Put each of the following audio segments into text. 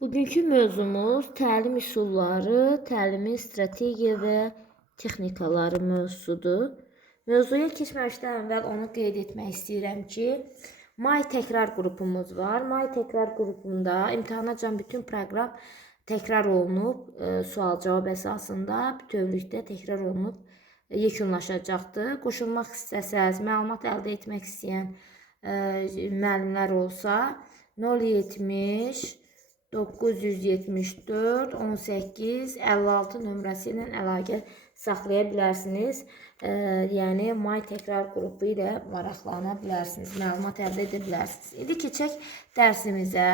Bugünkü mövzumuz təlim üsulları, təlimin strategiya və texnikaları mövzusudur. Mövzuya keçməmişdən əvvəl onu qeyd etmək istəyirəm ki, may təkrar qrupumuz var. May təkrar qrupunda imtahanacan bütün proqram təkrar olunub, sual-cavab əsasında bütövlükdə təkrar olunub yekunlaşacaqdır. Qoşulmaq istəsəz, məlumat əldə etmək istəyən müəllimlər olsa 070 974 18 56 nömrəsi ilə əlaqə saxlaya bilərsiniz. Yəni may təkrar qrupu ilə maraqlana bilərsiniz, məlumat əldə edə bilərsiniz. İndi keçək dərsimizə.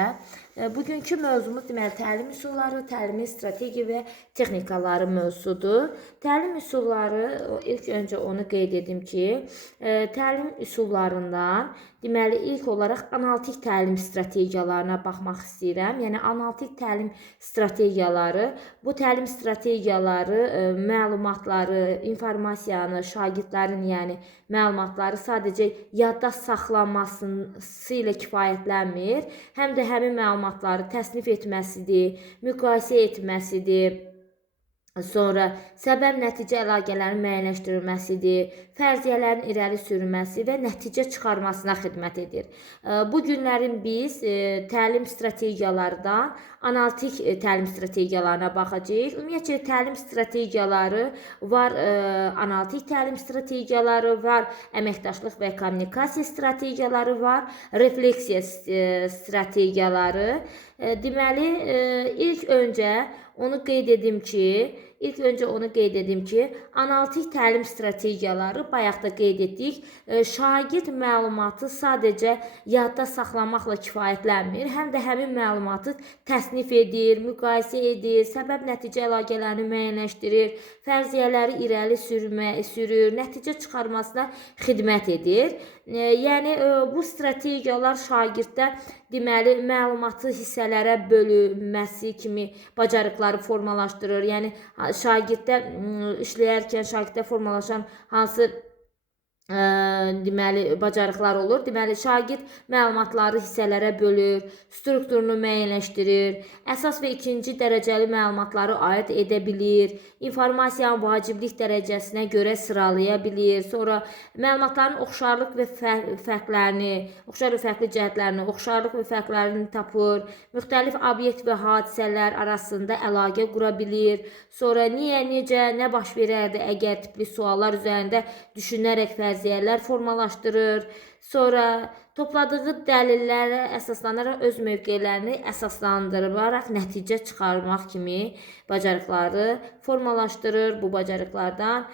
Bugünkü mövzumuz deməli təlim üsulları, təlimin strategiya və texnikaları mövzusudur. Təlim üsulları, ilk öncə onu qeyd edim ki, təlim üsullarından deməli ilk olaraq analitik təlim strategiyalarına baxmaq istəyirəm. Yəni analitik təlim strategiyaları, bu təlim strategiyaları məlumatları, informasiyanı, şagirdlərin yəni məlumatları sadəcə yadda saxlanması ilə kifayətlənmir, həm də həmin məlumatları təsnif etməsidir, müqayisə etməsidir. Sonra səbəb-nəticə əlaqələrin müəyyənləşdirilməsidir, fərziyyələrin irəli sürülməsi və nəticə çıxarmasına xidmət edir. Bu günlərin biz təlim strategiyalarından analitik təlim strategiyalarına baxacağıq. Ümumiyyətlə təlim strategiyaları var, analitik təlim strategiyaları var, əməkdaşlıq və kommunikasiya strategiyaları var, refleksiya strategiyaları. Deməli, ilk öncə onu qeyd edim ki, analitik təlim strategiyaları bayaq da qeyd etdik. Şagird məlumatı sadəcə yadda saxlamaqla kifayətlənmir, həm də həmin məlumatı təsnif edir, müqayisə edir, səbəb-nəticə əlaqələrini müəyyənləşdirir, fərziyyələri irəli sürür, nəticə çıxarmasına xidmət edir. Yəni bu strategiyalar şagirddə deməli məlumatı hissələrə bölünməsi kimi bacarıqları formalaşdırır. Yəni şagirddə işləyərkən şagirddə formalaşan hansı deməli bacarıqlar olur. Deməli şagird məlumatları hissələrə bölür, strukturunu müəyyənləşdirir, əsas və ikinci dərəcəli məlumatları ayırd edə bilir, informasiyanın vaciblik dərəcəsinə görə sıralaya bilir. Sonra məlumatların oxşarlıq və fərqlərini, oxşar və fərqli cəhətlərini, oxşarlıq və fərqlərini tapır, müxtəlif obyekt və hadisələr arasında əlaqə qura bilir. Sonra niyə, necə, nə baş verərdi əgər tipli suallar üzərində düşünərək fərziyyələr formalaşdırır. Sonra topladığı dəlillərə əsaslanaraq öz mövqelərini əsaslandıraraq nəticə çıxarmaq kimi bacarıqları formalaşdırır. Bu bacarıqlardan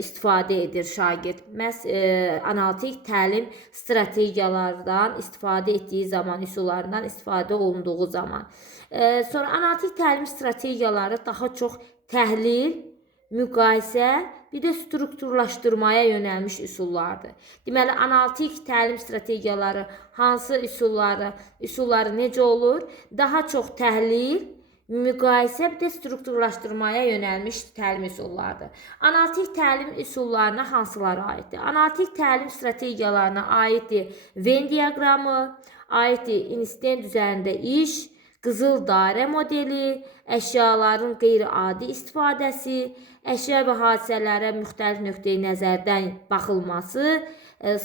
istifadə edir şagird. Məhz analitik təlim strategiyalardan istifadə etdiyi zaman, üsullarından istifadə olunduğu zaman. Sonra analitik təlim strategiyaları daha çox təhlil, müqayisə, bir də strukturlaşdırmaya yönəlmiş üsullardır. Deməli, analitik təlim strategiyaları hansı üsulları necə olur? Daha çox təhlil, müqayisə, bir də strukturlaşdırmaya yönəlmiş təlim üsullardır. Analitik təlim üsullarına hansıları aiddir? Analitik təlim strategiyalarına aiddir Venn diaqramı, aiddir insident üzərində iş, qızıl dairə modeli, əşyaların qeyri-adi istifadəsi, əşya və hadisələrə müxtəlif nöqteyi nəzərdən baxılması,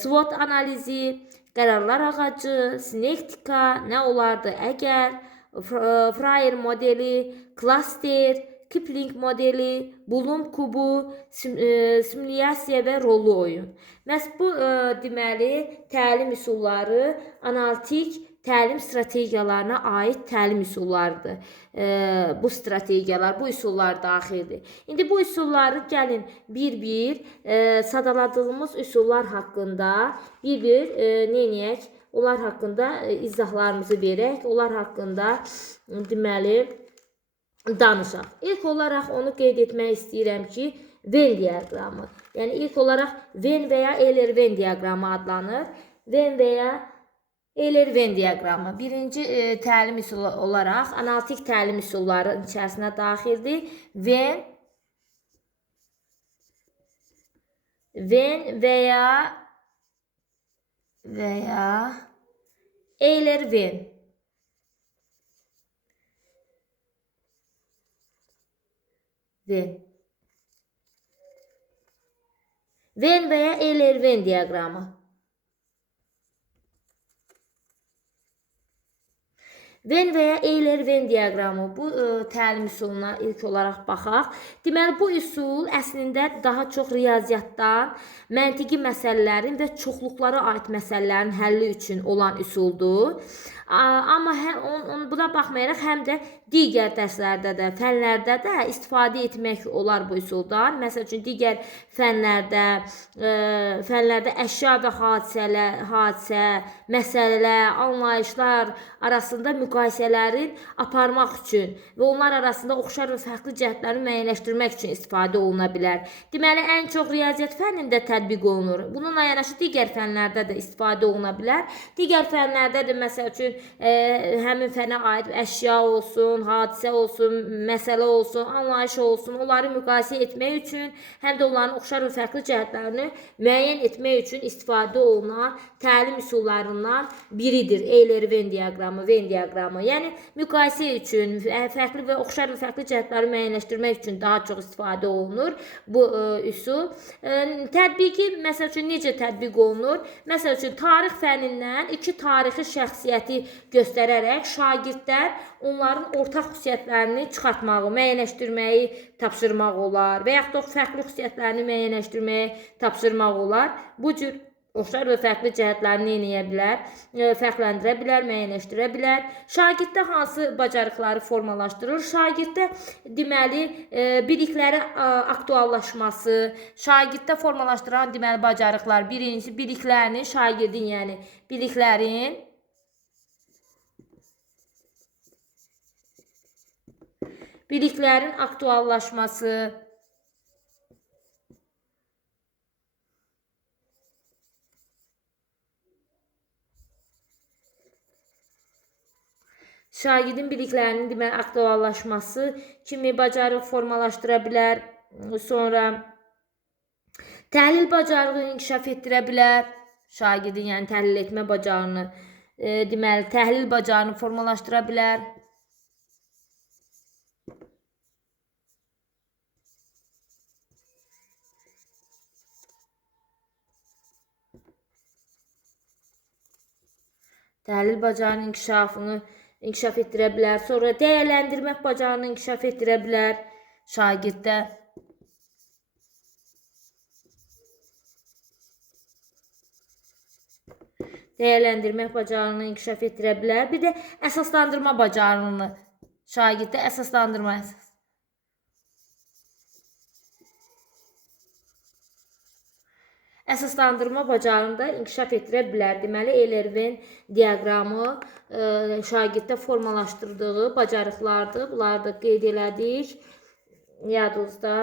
SWOT analizi, qərarlar ağacı, sinektika, nə olardı əgər, Fryer modeli, klaster, Kipling modeli, Bloom kubu, simulyasiya və rollu oyun. Məhz bu deməli təlim üsulları analitik təlim strategiyalarına aid təlim üsullarıdır. Bu strategiyalar, bu üsullar daxildir. İndi bu üsulları gəlin bir-bir sadaladığımız üsullar haqqında bir-bir neyniyək? Onlar haqqında izahlarımızı verək, onlar haqqında deməli danışaq. İlk olaraq onu qeyd etmək istəyirəm ki, Venn diaqramı. Yəni ilk olaraq Venn və ya Euler-Venn diaqramı adlanır. Venn və ya Euler-Venn diaqramı. Birinci təlim üsulu olaraq analitik təlim üsulları içərisinə daxildir. Venn və ya Euler-Venn. Venn. Venn veya Euler-Venn diaqramı. Venn veya Euler-Venn diaqramı bu təlim üsuluna ilk olaraq baxaq. Deməli bu üsul əslində daha çox riyaziyyatdan, məntiqi məsələlərin və çoxluqlara aid məsələlərin həlli üçün olan üsuldur. Amma buna baxmayaraq həm də digər dərslərdə də, fənlərdə də istifadə etmək olar bu üsuldan. Məsəl üçün digər fənlərdə əşya və hadisə, məsələlər, anlayışlar arasında müqayisələrin aparmaq üçün və onlar arasında oxşar və fərqli cəhətləri müəyyənləşdirmək üçün istifadə oluna bilər. Deməli, ən çox riyaziyyat fənnində tətbiq olunur. Bununla yanaşı digər fənlərdə də istifadə oluna bilər. Digər fənlərdə də məsəl üçün həmin fənə aid əşya olsun, hadisə olsun, məsələ olsun, anlayış olsun, onları müqayisə etmək üçün, həm də onların oxşar və fərqli cəhətlərini müəyyən etmək üçün istifadə olunan təlim üsullarından biridir. Euler-Venn diaqramı, Venn diaqramı. Yəni müqayisə üçün, fərqli və oxşar və fərqli cəhətləri müəyyənləşdirmək üçün daha çox istifadə olunur bu üsul. Tətbiqi məsəl üçün necə tətbiq olunur? Məsəl üçün tarix fənnindən iki tarixi şəxsiyyəti göstərərək şagirdlər onların ortaq xüsusiyyətlərini çıxartmağı, müəyyənləşdirməyi tapşırmaq olar və yaxud da fərqli xüsusiyyətlərini müəyyənləşdirməyi tapşırmaq olar. Bu cür oxşar və fərqli cəhətlərini eləyə bilər, fərqləndirə bilər, müəyyənləşdirə bilər. Şagirddə hansı bacarıqları formalaşdırır? Şagirddə deməli bilikləri aktuallaşması, şagirddə formalaşdıran deməli bacarıqlar, birincisi biliklərini şagirdin, yəni biliklərin aktuallaşması, şagirdin biliklərinin deməli aktuallaşması kimi bacarıq formalaşdıra bilər. Sonra təhlil bacarığını inkişaf etdirə bilər. Şagirdin, yəni təhlil etmə bacarığını, deməli təhlil bacarığını formalaşdıra bilər. Təhlil bacarığının inkişaf etdirə bilər. Sonra dəyərləndirmək bacarığını inkişaf etdirə bilər şagirddə. Dəyərləndirmək bacarığını inkişaf etdirə bilər. Bir də əsaslandırma bacarığını şagirddə əsaslandırma bacarığını da inkişaf etdirə bilər. Deməli, Euler-Venn diaqramı şagirddə formalaşdırdığı bacarıqlardır. Bunları da qeyd elədik. Yadınızda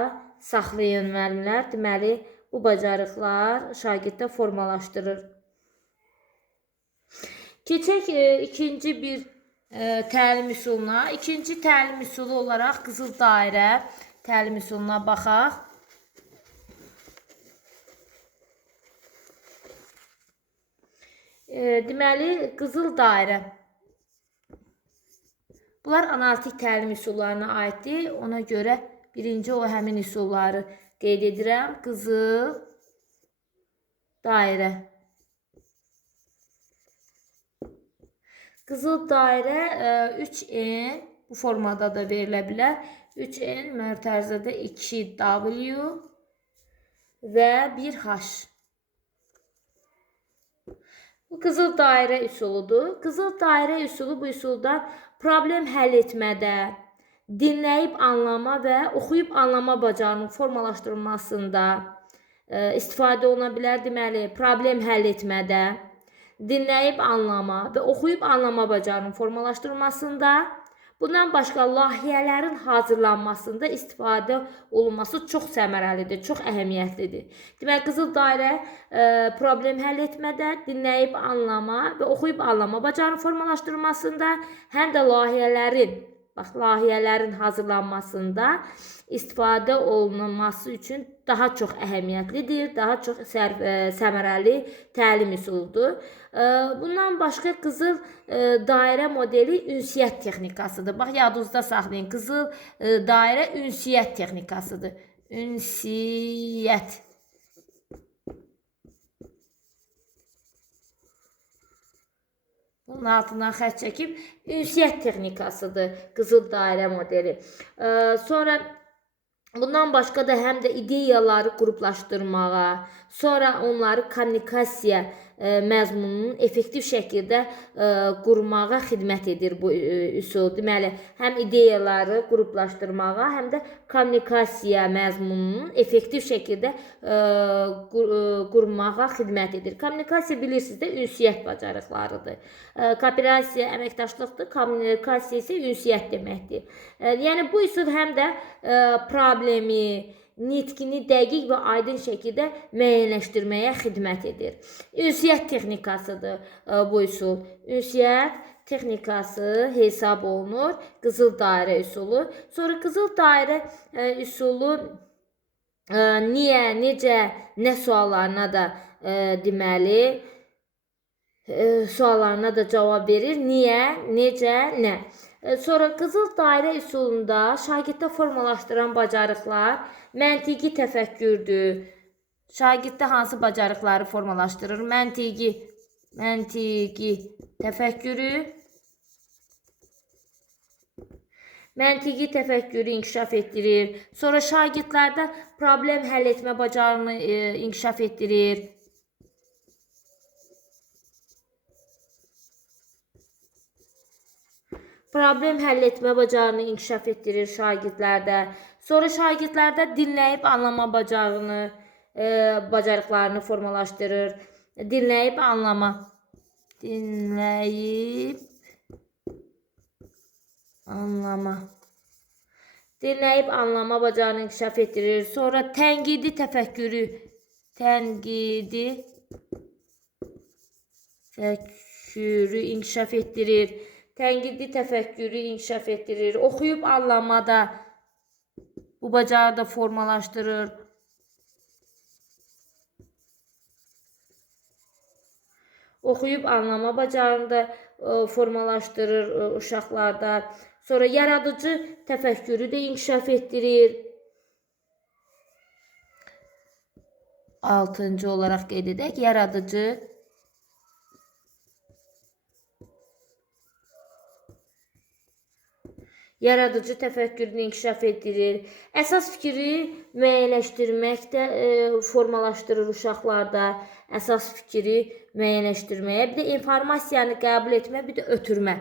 saxlayın müəllimlər. Deməli, bu bacarıqlar şagirddə formalaşdırır. Keçək ikinci bir təlim üsuluna. İkinci təlim üsulu olaraq qızıl dairə təlim üsuluna baxaq. Deməli, qızıl dairə. Bunlar analitik təlim üsullarına aiddir. Ona görə birinci o həmin üsulları qeyd edirəm. Qızıl dairə. Qızıl dairə 3n bu formada da verilə bilər. 3n mötərizədə 2w və 1h. Bu qızıl dairə üsuludur. Qızıl dairə üsulu bu üsuldan problem həll etmədə, dinləyib anlama və oxuyub anlama bacarığının formalaşdırılmasında istifadə oluna bilər. Deməli, problem həll etmədə, dinləyib anlama və oxuyub anlama bacarığının formalaşdırılmasında, bundan başqa layihələrin hazırlanmasında istifadə olunması çox səmərəlidir, çox əhəmiyyətlidir. Deməli, qızıl dairə problem həll etmədə, dinləyib anlama və oxuyub anlama bacarığının formalaşdırılmasında, həm də layihələrin bax, layihələrin hazırlanmasında istifadə olunması üçün daha çox əhəmiyyətlidir, daha çox səmərəli təlim üsuludur. Bundan başqa qızıl dairə modeli ünsiyyət texnikasıdır. Bax, yadınızda saxlayın, qızıl dairə ünsiyyət texnikasıdır. Ünsiyyət. Bunun altından xətt çəkib, ünsiyyət texnikasıdır qızıl dairə modeli. Sonra bundan başqa da həm də ideyaları qruplaşdırmağa, sonra onları kommunikasiya məzmununun effektiv şəkildə qurmağa xidmət edir bu üsul. Deməli, həm ideyaları qruplaşdırmağa, həm də kommunikasiya məzmununun effektiv şəkildə qurmağa xidmət edir. Kommunikasiya bilirsiniz də ünsiyyət bacarıqlarıdır. Kooperasiya əməkdaşlıqdır, kommunikasiya isə ünsiyyət deməkdir. Yəni bu üsul həm də problemi, nitqini dəqiq və aydın şəkildə müəyyənləşdirməyə xidmət edir. Ünsiyyət texnikasıdır bu üsul. Ünsiyyət texnikası hesab olunur qızıl dairə üsulu. Sonra qızıl dairə üsulu niyə, necə, nə suallarına da deməli suallarına da cavab verir. Niyə, necə, nə. Sonra qızıl dairə üsulunda şagirddə formalaşdıran bacarıqlar məntiqi təfəkkürdür. Şagirddə hansı bacarıqları formalaşdırır? Məntiqi təfəkkürü. Məntiqi təfəkkürü inkişaf etdirir. Sonra şagirdlərdə problem həll etmə bacarığını inkişaf etdirir. Problem həll etmə bacarığını inkişaf etdirir şagirdlərdə. Sonra şagirdlərdə dinləyib anlama bacarıqlarını formalaşdırır. Dinləyib anlama bacarığını inkişaf etdirir. Sonra tənqidi təfəkkürü inkişaf etdirir. Tənqidi təfəkkürü inkişaf etdirir. Oxuyub anlamada bu bacarığı da formalaşdırır. Oxuyub anlama bacarığını da formalaşdırır uşaqlarda. Sonra yaradıcı təfəkkürü də inkişaf etdirir. 6-cı olaraq qeyd edək, yaradıcı təfəkkürünü inkişaf etdirir. Əsas fikri müəyyənləşdirməkdə formalaşdırır uşaqlarda. Əsas fikri müəyyənləşdirməyə, bir də informasiyanı qəbul etmə, bir də ötürmə.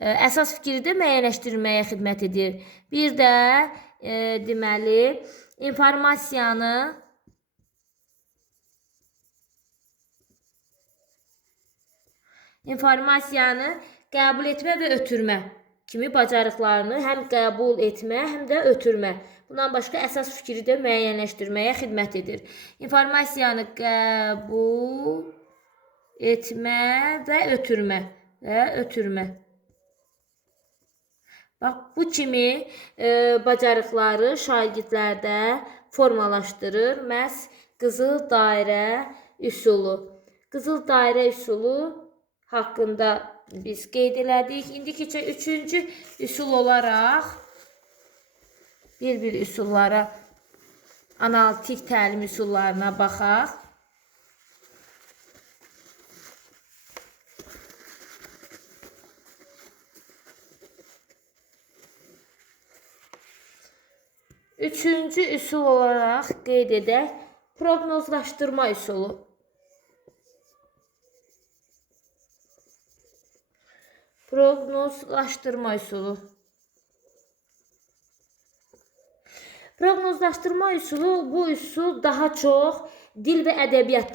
Əsas fikri də müəyyənləşdirməyə xidmət edir. Bir də deməli informasiyanı qəbul etmə və ötürmə kimi bacarıqlarını həm qəbul etmə, həm də ötürmə. Bundan başqa əsas fikri də müəyyənləşdirməyə xidmət edir. İnformasiyanı qəbul etmə və ötürmə. Bax, bu kimi bacarıqları şagirdlərdə formalaşdırır məhz qızıl dairə üsulu. Qızıl dairə üsulu haqqında biz qeyd elədik. İndi keçək 3-cü üsul olaraq bir üsullara, analitik təlim üsullarına baxaq. Üçüncü üsul olaraq qeyd edək, proqnozlaşdırma üsulu. Proqnozlaşdırma üsulu, bu üsul daha çox dil və ədəbiyyat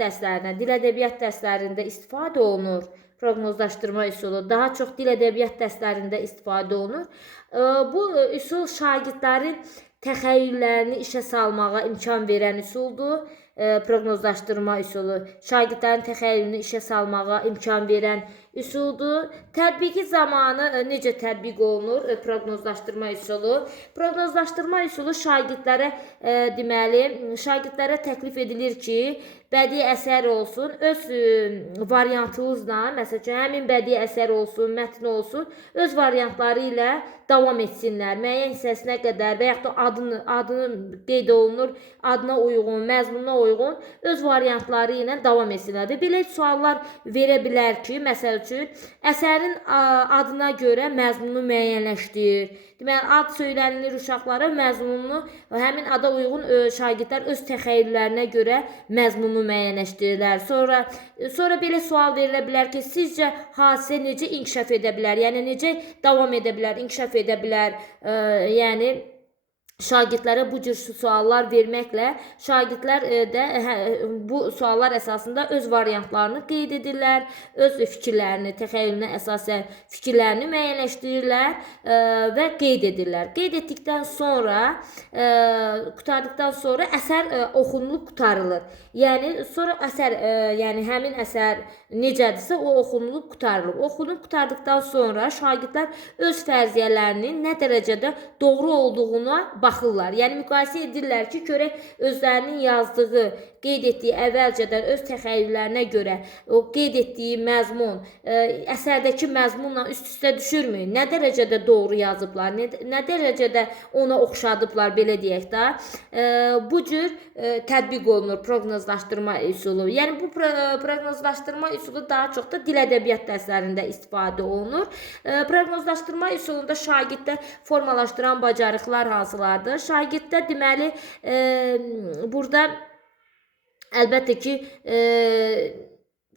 dərslərində istifadə olunur. Proqnozlaşdırma üsulu daha çox dil ədəbiyyat dərslərində istifadə olunur. Bu üsul şagirdlərin təxəyyüllərini işə salmağa imkan verən üsuldur. Proqnozlaşdırma üsulu şagirdlərin təxəyyülünü işə salmağa imkan verən üsuldur. Tətbiqi zamanı necə tətbiq olunur? Proqnozlaşdırma üsulu. Proqnozlaşdırma üsulu şagirdlərə təklif edilir ki, bədii əsər olsun, öz variantınızla, məsələn, həmin bədii əsər olsun, mətn olsun, öz variantları ilə davam etsinlər. Müəyyən hissəsinə qədər və yaxud da adını qeyd olunur, adına uyğun, məzmununa uyğun öz variantları ilə davam etsinlər. Və belə suallar verə bilər ki, məsəl üçün, əsərin adına görə məzmunu müəyyənləşdir. Deməli, ad söylənilir uşaqlara, məzmununu həmin ada uyğun şagirdlər öz təxəyyüllərinə görə məzmununu müəyyənləşdirirlər. Sonra belə sual verilə bilər ki, sizcə hadisə necə inkişaf edə bilər? Yəni, necə davam edə bilər, inkişaf edə bilər? Yəni, şagirdlərə bu cür suallar verməklə şagirdlər də bu suallar əsasında öz variantlarını qeyd edirlər, öz fikirlərini, təxəyyülünə əsasən fikirlərini müəyyənləşdirirlər və qeyd edirlər. Qeyd etdikdən sonra, qurtardıqdan sonra əsər oxunulub qurtarılır. Yəni, sonra əsər, yəni həmin əsər necədirsə, o oxunulub qurtarılır. Oxunub qurtardıqdan sonra şagirdlər öz fərziyyələrinin nə dərəcədə doğru olduğuna baxırlar. Yəni, müqayisə edirlər ki, görək özlərinin yazdığı, qeyd etdiyi əvvəlcədən öz təxəyyüllərinə görə o qeyd etdiyi məzmun əsərdəki məzmunla üst-üstə düşürmü? Nə dərəcədə doğru yazıblar? Nə dərəcədə ona oxşadıblar, belə deyək də. Bu cür tətbiq olunur proqnozlaşdırma üsulu. Yəni, bu proqnozlaşdırma üsulu daha çox da dil ədəbiyyat dərslərində istifadə olunur. Proqnozlaşdırma üsulunda şagirddə formalaşdıran bacarıqlar hansılardır? Şagirddə deməli, burada əlbəttə ki,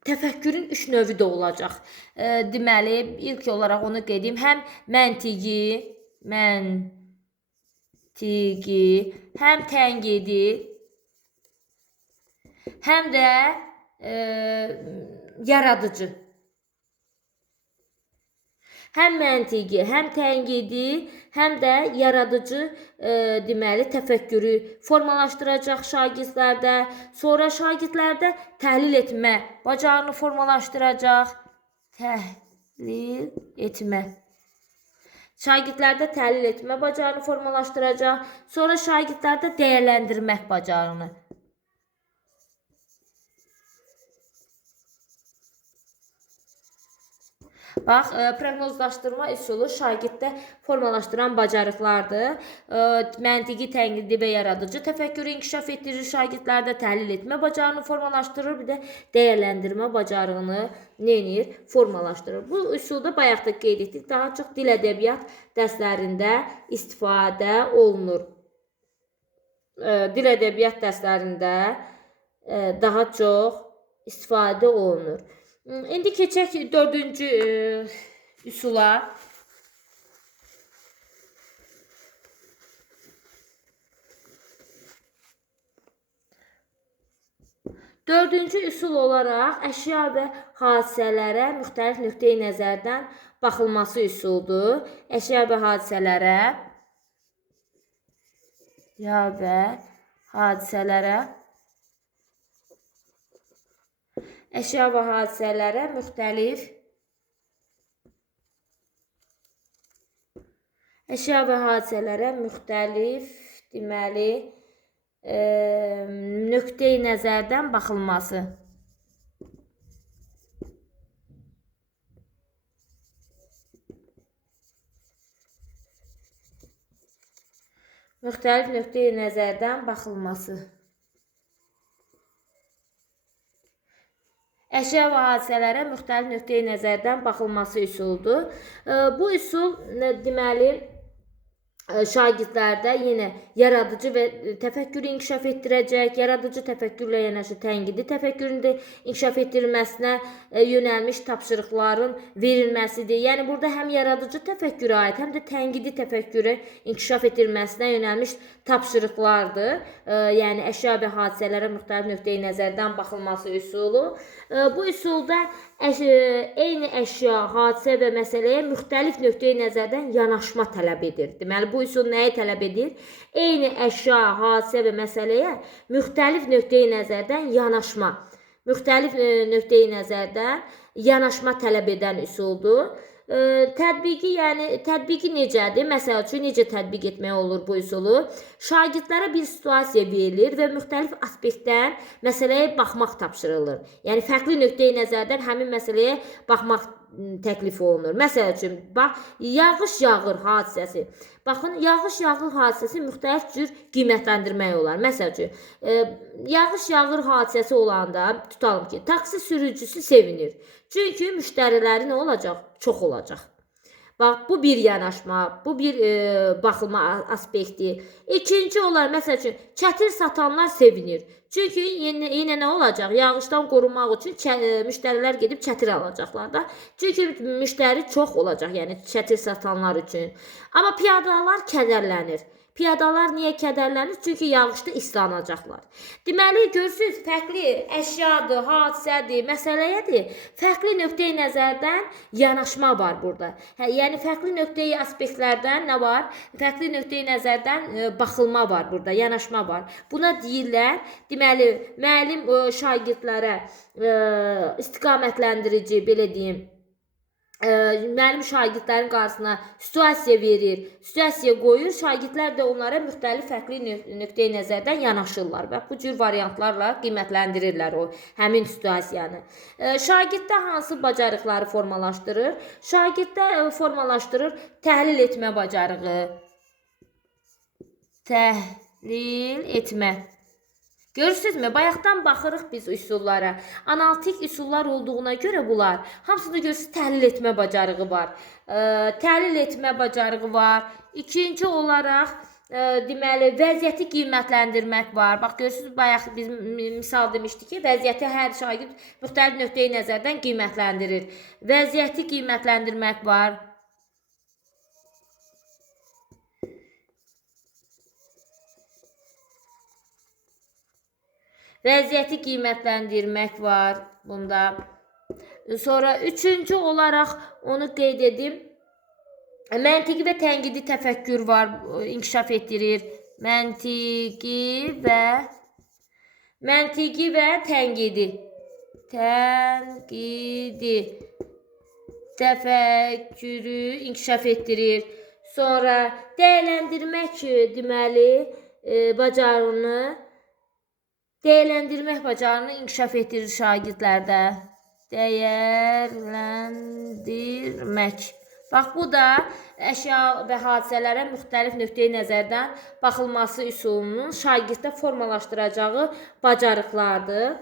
təfəkkürün 3 növü də olacaq. Deməli, ilk olaraq onu qeyd edeyim. Həm məntiqi, həm tənqidi, həm də yaradıcı. Həm məntiqi, həm tənqidi, həm də yaradıcı deməli təfəkkürü formalaşdıracaq şagirdlərdə. Sonra şagirdlərdə təhlil etmə bacarığını formalaşdıracaq. Şagirdlərdə təhlil etmə bacarığını formalaşdıracaq. Sonra şagirdlərdə dəyərləndirmək bacarığını. Bax, proqnozlaşdırma üsulu şagirddə formalaşdıran bacarıqlardır. Məntiqi, tənqidi və yaradıcı təfəkkürü inkişaf etdirir, şagirdlərdə təhlil etmə bacarığını formalaşdırır, bir də dəyərləndirmə bacarığını neyinir? Formalaşdırır. Bu üsulda bayaq da qeyd etdik, daha çox dil ədəbiyyat dərslərində istifadə olunur. Dil ədəbiyyat dərslərində daha çox istifadə olunur. İndi keçək 4-cü üsula. 4-cü üsul olaraq əşya və hadisələrə müxtəlif nöqteyi nəzərdən baxılması üsuldur. Əşya və hadisələrə müxtəlif deməli nöqteyi nəzərdən baxılması. Müxtəlif nöqteyi nəzərdən baxılması. Əşya və hadisələrə müxtəlif nöqteyi nəzərdən baxılması üsuludur. Bu üsul deməli şagirdlərdə yenə yaradıcı və təfəkkürü inkişaf etdirəcək, yaradıcı təfəkkürlə yanaşı tənqidi təfəkkürün də inkişaf etdirilməsinə yönəlmiş tapşırıqların verilməsidir. Yəni, burada həm yaradıcı təfəkkürə aid, həm də tənqidi təfəkkürü inkişaf etdirilməsinə yönəlmiş tapşırıqlardır. Yəni, əşya və hadisələrə müxtəlif nöqteyi nəzərdən baxılması üsulu. Bu üsulda eyni əşya, hadisə və məsələyə müxtəlif nöqteyi nəzərdən yanaşma tələb edir. Deməli, bu üsul nəyi tələb edir? Eyni əşya, hadisə və məsələyə müxtəlif nöqteyi nəzərdən yanaşma. müxtəlif nöqteyi nəzərdən yanaşma tələb edən üsuldur. Tətbiqi, yəni tətbiqi necədir? Məsəl üçün necə tətbiq etmək olur bu üsulu? Şagirdlərə bir situasiya verilir və müxtəlif aspektdən məsələyə baxmaq tapşırılır. Yəni fərqli nöqteyi nəzərdən həmin məsələyə baxmaq təklif olunur. Məsəl üçün, bax, yağış yağır hadisəsi. Baxın, yağış yağır hadisəsi müxtəlif cür qiymətləndirmək olar. Məsəl üçün, yağış yağır hadisəsi olanda tutalım ki, taksi sürücüsü sevinir. Çünki müştəriləri nə olacaq? Çox olacaq. Bax, bu bir yanaşma, bu bir baxılma aspekti. İkinci olar, məsəl üçün, çətir satanlar sevinir. Çünki yenə nə olacaq? Yağışdan qorunmaq üçün müştərilər gedib çətir alacaqlar da. Çünki müştəri çox olacaq, yəni çətir satanlar üçün. Amma piyadalar kədərlənir. Piyadalar niyə kədərlənir? Çünki yağışda islanacaqlar. Deməli, görürsünüz, fərqli əşyadır, hadisədir, məsələyədir. Fərqli nöqteyi nəzərdən yanaşma var burada. Yəni, fərqli nöqteyi aspektlərdən nə var? Fərqli nöqteyi nəzərdən baxılma var burada, yanaşma var. Buna deyirlər, deməli, müəllim şagirdlərə istiqamətləndirici, belə deyim, müəllim şagirdlərin qarşısına situasiya verir, situasiya qoyur, şagirdlər də onlara müxtəlif fərqli nöqteyi nəzərdən yanaşırlar və bu cür variantlarla qiymətləndirirlər o həmin situasiyanı. Şagirddə hansı bacarıqları formalaşdırır? Şagirddə formalaşdırır təhlil etmə bacarığı. Təhlil etmə. Görürsünüzmü? Bayaqdan baxırıq biz üsullara. Analitik üsullar olduğuna görə bunlar. Hamısında görürsünüz təhlil etmə bacarığı var. Təhlil etmə bacarığı var. İkinci olaraq deməli vəziyyəti qiymətləndirmək var. Bax görürsünüz, bayaq biz misal demişdik ki, vəziyyəti hər şagird müxtəlif nöqteyi nəzərdən qiymətləndirir. Vəziyyəti qiymətləndirmək var. Vəziyyəti qiymətləndirmək var bunda. Sonra üçüncü olaraq onu qeyd edim. Məntiqi və tənqidi təfəkkür var, inkişaf etdirir. Məntiqi və tənqidi. Tənqidi təfəkkürü inkişaf etdirir. Sonra dəyərləndirmək deməli dəyərləndirmək bacarığını inkişaf etdirir şagirdlərdə. Dəyərləndirmək. Bax, bu da əşya və hadisələrə müxtəlif nöqteyi nəzərdən baxılması üsulunun şagirddə formalaşdıracağı bacarıqlardır.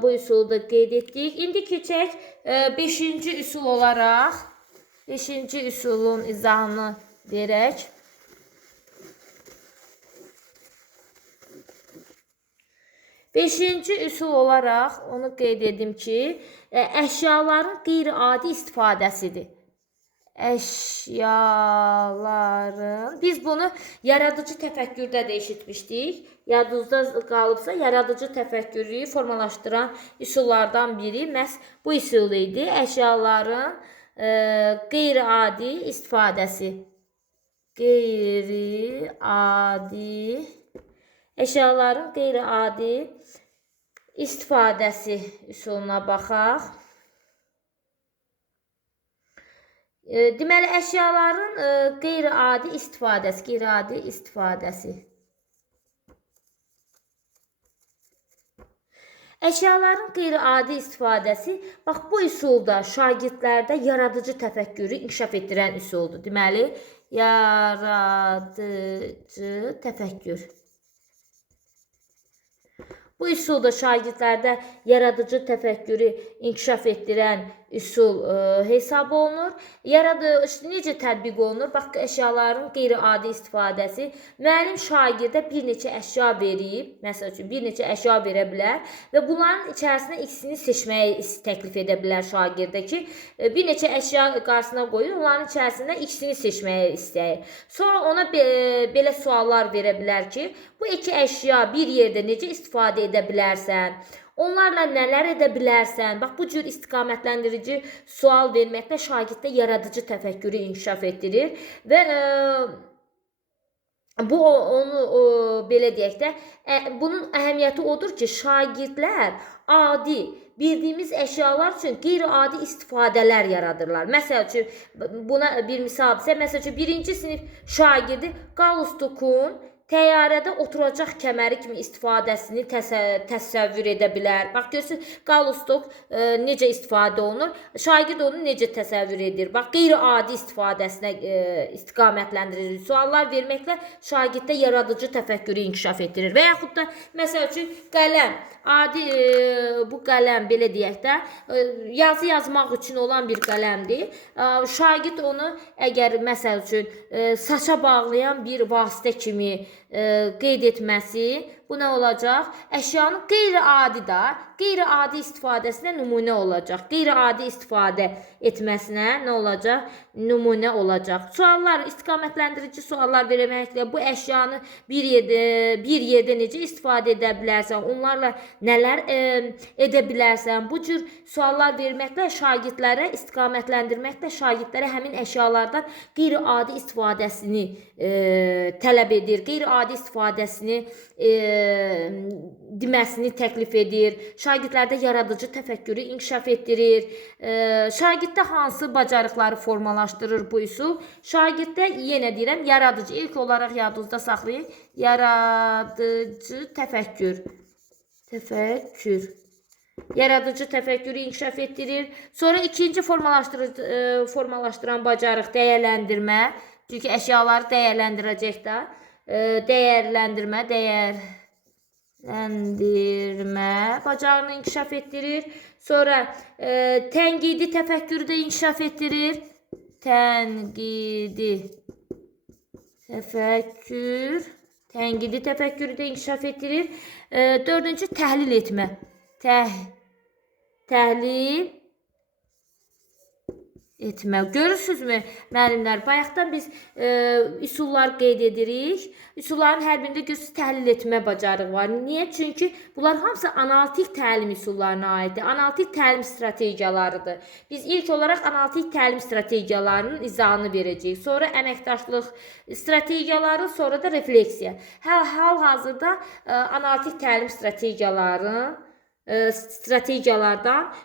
Bu üsulu da qeyd etdik. İndi keçək 5-ci üsul olaraq. 5-ci üsulun izahını verək. 5-ci üsul olaraq onu qeyd edim ki, əşyaların qeyri-adi istifadəsidir. Əşyaların, biz bunu yaradıcı təfəkkürdə də eşitmişdik. Yadınızda qalıbsa, yaradıcı təfəkkürü formalaşdıran üsullardan biri məhz bu üsul idi. Əşyaların qeyri-adi istifadəsi. Əşyaların qeyri-adi istifadəsi üsuluna baxaq. Deməli, əşyaların qeyri-adi istifadəsi. Əşyaların qeyri-adi istifadəsi, bax, bu üsulda şagirdlərdə yaradıcı təfəkkürü inkişaf etdirən üsuldur. Deməli, yaradıcı təfəkkür. Bu üsulda şagirdlərdə yaradıcı təfəkkürü inkişaf etdirən üsul hesab olunur. Necə tətbiq olunur? Bax, əşyaların qeyri-adi istifadəsi. Müəllim şagirdə bir neçə əşya verib, məsəl üçün bir neçə əşya verə bilər və bunların içərisində ikisini seçməyi təklif edə bilər şagirdə ki, bir neçə əşya qarşısına qoyur, onların içərisində ikisini seçməyi istəyir. Sonra ona belə suallar verə bilər ki, bu iki əşya bir yerdə necə istifadə edə bilərsən? Onlarla nələr edə bilərsən? Bax, bu cür istiqamətləndirici sual verməklə şagirddə yaradıcı təfəkkürü inkişaf etdirir və Bu onu belə deyək də, bunun əhəmiyyəti odur ki, şagirdlər adi bildiyimiz əşyalar üçün qeyri-adi istifadələr yaradırlar. Məsəl üçün, buna bir misal desək, məsəl üçün, birinci sinif şagirdi qalstukun təyyarədə oturacaq kəməri kimi istifadəsini təsəvvür edə bilər. Bax, görürsünüz, qalstuk necə istifadə olunur? Şagird onu necə təsəvvür edir? Bax, qeyri-adi istifadəsinə istiqamətləndirir. Suallar verməklə şagirddə yaradıcı təfəkkürü inkişaf etdirir. Və yaxud da, məsəl üçün, qələm. Adi bu qələm, belə deyək də, yazı yazmaq üçün olan bir qələmdir. Şagird onu əgər, məsəl üçün, saça bağlayan bir vasitə kimi qeyd etməsi, bu nə olacaq? Əşyanın qeyri-adi da, qeyri-adi istifadəsinə nümunə olacaq. Qeyri-adi istifadə etməsinə nə olacaq? Nümunə olacaq. Suallar, istiqamətlendirici suallar verməklə bu əşyanı bir yerdə necə istifadə edə bilərsən, onlarla nələr edə bilərsən? Bu cür suallar verməklə şagirdlərə, istiqamətləndirməklə şagirdlərə həmin əşyalardan qeyri-adi istifadəsini tələb edir. Qeyri-adi istifadəsini deməsini təklif edir. Şagirdlərdə yaradıcı təfəkkürü inkişaf etdirir. Şagirddə hansı bacarıqları formalaşdırır bu üsul? Şagirddə, yenə deyirəm, yaradıcı. İlk olaraq yadınızda saxlayın. Yaradıcı təfəkkür. Yaradıcı təfəkkürü inkişaf etdirir. Sonra ikinci formalaşdıran bacarıq dəyərləndirmə. Çünki əşyaları dəyərləndirəcək də. Dəyərləndirmə bacarığını inkişaf etdirir. Sonra tənqidi təfəkkürü də inkişaf etdirir. Tənqidi təfəkkürü də inkişaf etdirir. Dördüncü, təhlil etmə. Təhlil etmə. Görürsünüzmü, müəllimlər? Bayaqdan biz üsullar qeyd edirik. Üsulların hər birində görürsünüz təhlil etmə bacarığı var. Niyə? Çünki bunlar hamısı analitik təlim üsullarına aiddir. Analitik təlim strategiyalarıdır. Biz ilk olaraq analitik təlim strategiyalarının izahını verəcəyik. Sonra əməkdaşlıq strategiyaları, sonra da refleksiya. Hal-hazırda analitik təlim strategiyalardan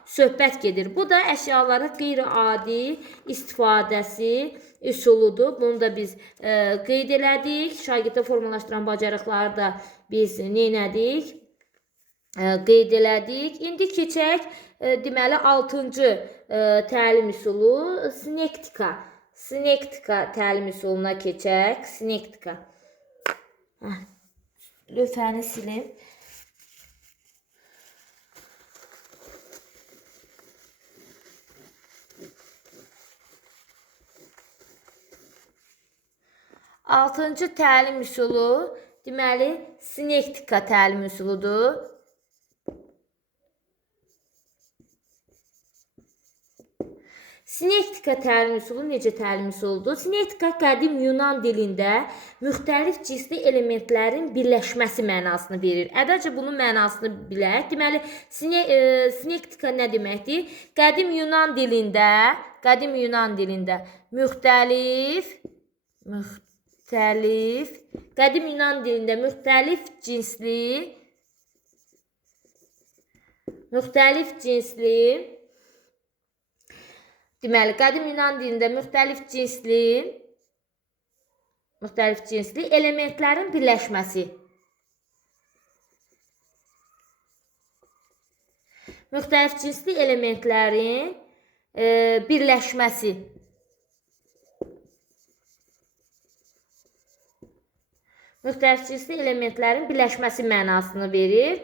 söhbət gedir. Bu da əşyaların qeyri-adi istifadəsi üsuludur. Bunu da biz qeyd elədik. Şagirddə formalaşdıran bacarıqları da biz neylədik? Qeyd elədik. İndi keçək, deməli, 6-cı təlim üsulu sinektika. Sinektika təlim üsuluna keçək. Sinektika. Lütfəni silin. Altıncı təlim üsulu, deməli, sinektika təlim üsuludur. Sinektika təlim üsulu necə təlim üsuludur? Sinektika qədim Yunan dilində müxtəlif cinsli elementlərin birləşməsi mənasını verir. Əvvəlcə bunun mənasını bilək. Deməli, sinektika nə deməkdir? Qədim Yunan dilində müxtəlif cinsli elementlərin birləşməsi. Müxtəlif cinsli elementlərin birləşməsi. Müxtəlif cinsli elementlərin birləşməsi mənasını verir.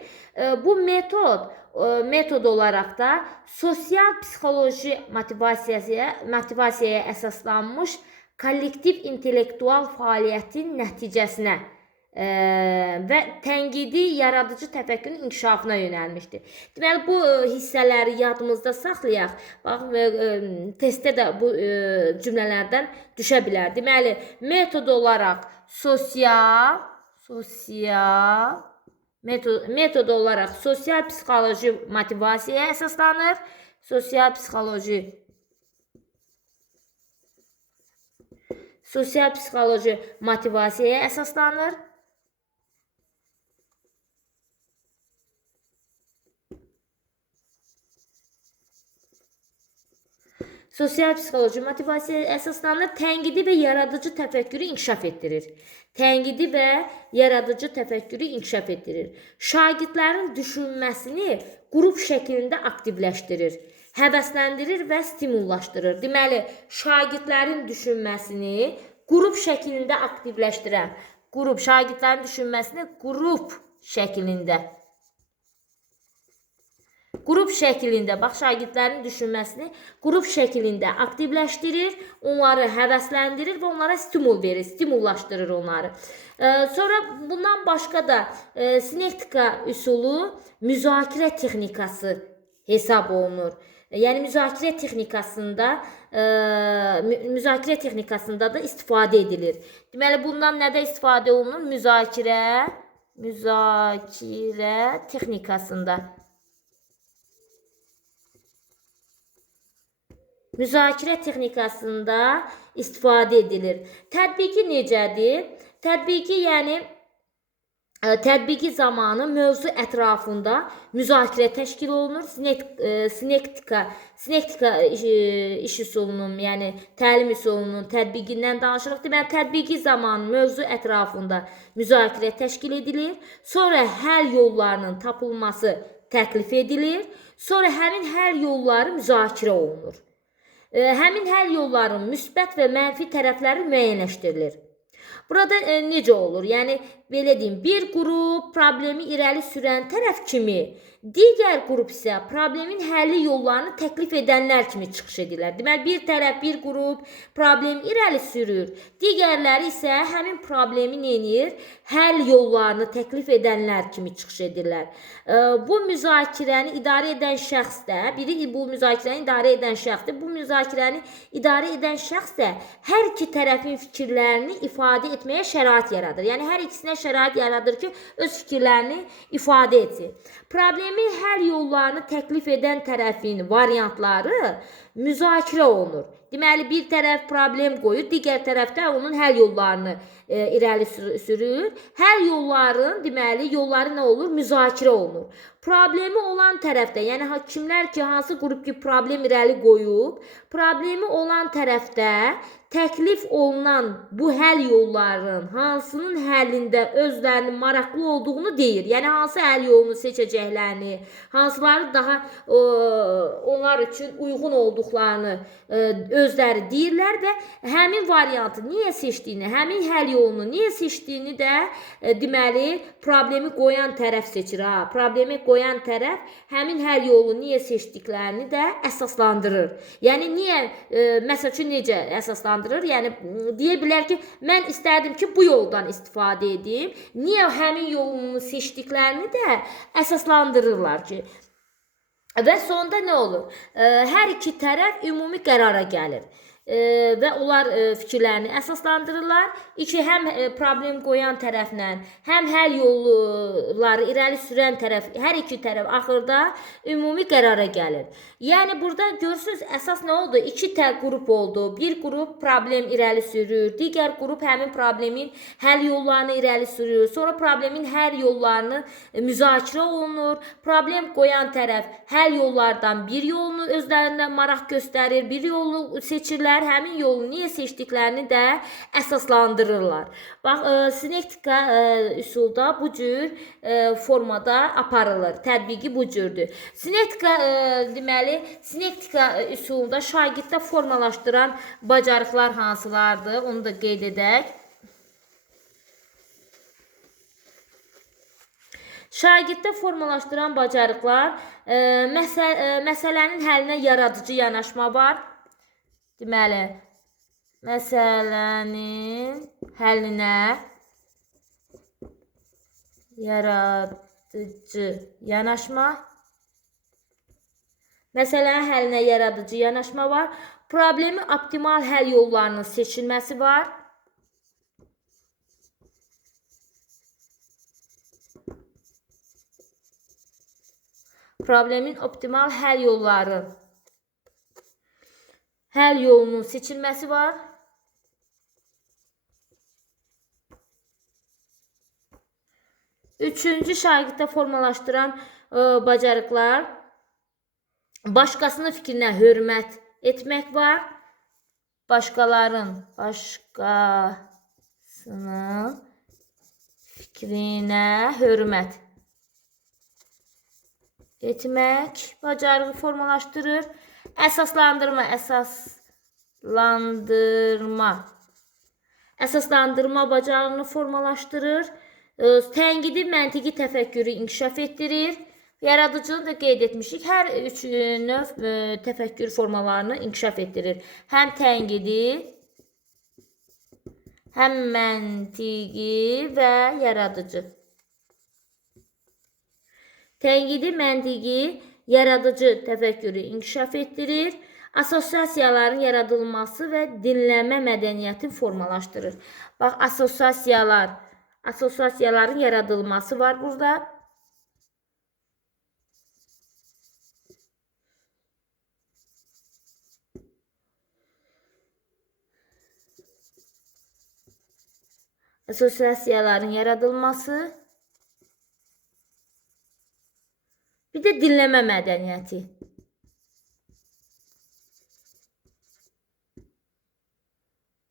Bu metod olaraq da sosial psixoloji motivasiyaya əsaslanmış kollektiv intellektual fəaliyyətin nəticəsinə və tənqidi yaradıcı təfəkkürün inkişafına yönəlmişdir. Deməli, bu hissələri yadımızda saxlayaq. Bax, testdə də bu cümlələrdən düşə bilər. Deməli, metod olaraq sosial psixoloji motivasiyaya əsaslanır. Sosial psixoloji motivasiyaya əsaslanır. Sosial psixoloji motivasiyaya əsaslanır, tənqidi və yaradıcı təfəkkürü inkişaf etdirir. Tənqidi və yaradıcı təfəkkürü inkişaf etdirir. Şagirdlərin düşünməsini qrup şəklində aktivləşdirir, həvəsləndirir və stimullaşdırır. Deməli, şagirdlərin düşünməsini qrup şəklində aktivləşdirən, şagirdlərin düşünməsini qrup şəklində, bax, şagirdlərin düşünməsini qrup şəklində aktivləşdirir, onları həvəsləndirir və onlara stimul verir, stimullaşdırır onları. Sonra bundan başqa da sinektika üsulu müzakirə texnikası hesab olunur. Yəni müzakirə texnikasında da istifadə edilir. Deməli, bundan nədə istifadə olunur? Müzakirə texnikasında. Müzakirə texnikasında istifadə edilir. Tətbiqi necədir? Tətbiqi zamanı mövzu ətrafında müzakirə təşkil olunur. Sinektika iş üsulunun, yəni təlim üsulunun tətbiqindən danışırıq. Deməli, tətbiqi zamanı mövzu ətrafında müzakirə təşkil edilir. Sonra həll yollarının tapılması təklif edilir. Sonra həmin həll yolları müzakirə olunur. Həmin həll yollarının müsbət və mənfi tərəfləri müəyyənləşdirilir. Burada necə olur? Yəni, belə deyim, bir qrup problemi irəli sürən tərəf kimi, digər qrup isə problemin həlli yollarını təklif edənlər kimi çıxış edirlər. Deməli, bir tərəf, bir qrup problemi irəli sürür, digərləri isə həmin problemi neyir? Həll yollarını təklif edənlər kimi çıxış edirlər. Bu müzakirəni idarə edən şəxs də, bu müzakirəni idarə edən şəxs də hər iki tərəfin fikirlərini ifadə etməyə şərait yaradır. Yəni, hər ikisinə şərait yaradır ki, öz fikirlərini ifadə etsin. Problemin həll yollarını təklif edən tərəfin variantları müzakirə olunur. Deməli, bir tərəf problem qoyur, digər tərəfdə onun həll yollarını irəli sürür. Həll yolların, deməli, yolları nə olur? Müzakirə olunur. Problemi olan tərəfdə, yəni kimlər ki, hansı qrup ki, problem irəli qoyub, problemi olan tərəfdə təklif olunan bu həll yollarının hansının həllində özlərinin maraqlı olduğunu deyir. Yəni, hansı həll yolunu seçəcəklərini, hansıları daha onlar üçün uyğun olduqlarını özləri deyirlər və həmin variantı niyə seçdiyini, həmin həll yolunu niyə seçdiyini də deməli, problemi qoyan tərəf seçir. Problemi qoyan tərəf həmin həll yolunu niyə seçdiklərini də əsaslandırır. Yəni, məsəl üçün necə əsaslandırır? Yəni, deyə bilər ki, mən istərdim ki, bu yoldan istifadə edim. Niyə həmin yolunu seçdiklərini də əsaslandırırlar ki. Və sonda nə olur? Hər iki tərəf ümumi qərara gəlir. Və onlar fikirlərini əsaslandırırlar. Həm problem qoyan tərəflə, həm həll yolları irəli sürən tərəf, hər iki tərəf axırda ümumi qərara gəlir. Yəni, burada görürsünüz, əsas nə oldu? İki qrup oldu. Bir qrup problem irəli sürür, digər qrup həmin problemin həll yollarını irəli sürür. Sonra problemin hər yollarını müzakirə olunur. Problem qoyan tərəf həll yollardan bir yolunu özlərindən maraq göstərir, bir yolu seçirlər. Həmin yolu niyə seçdiklərini də əsaslandırırlar. Bax, sinektika üsulda bu cür formada aparılır. Tətbiqi bu cürdür. Sinektika üsulunda şagirddə formalaşdıran bacarıqlar hansılardır? Onu da qeyd edək. Şagirddə formalaşdıran bacarıqlar məsələnin həllinə yaradıcı yanaşma var. Deməli, məsələnin həllinə yaradıcı yanaşma. Məsələnin həllinə yaradıcı yanaşma var. Problemi optimal həll yollarının seçilməsi var. Problemin optimal həll yolunun seçilməsi var. Üçüncü şagirddə formalaşdıran bacarıqlar başqasının fikrinə hörmət etmək var. Başqasının fikrinə hörmət etmək bacarığı formalaşdırır. Əsaslandırma bacarığını formalaşdırır. Tənqidi məntiqi təfəkkürü inkişaf etdirir. Yaradıcılıq da qeyd etmişik. Hər üç növ təfəkkür formalarını inkişaf etdirir. Həm tənqidi, həm məntiqi və yaradıcı. Tənqidi, məntiqi, yaradıcı təfəkkürü inkişaf etdirir. Asosiasiyaların yaradılması və dinləmə mədəniyyəti formalaşdırır. Bax, asosiasiyaların yaradılması var burada. Asosiasiyaların yaradılması. Bir də dinləmə mədəniyyəti.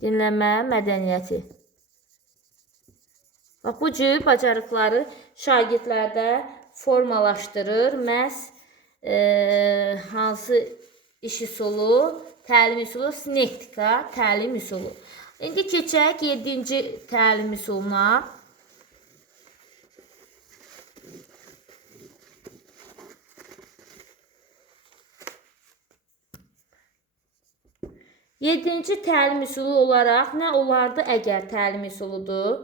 Dinləmə mədəniyyəti. Bax, bu cür bacarıqları şagirdlərdə formalaşdırır. Məhz hansı iş üsulu? Təlim üsulu, sinektika təlim üsulu. İndi keçək 7-ci təlim üsuluna. Yedinci təlim üsulu olaraq nə olardı əgər təlim üsuludur?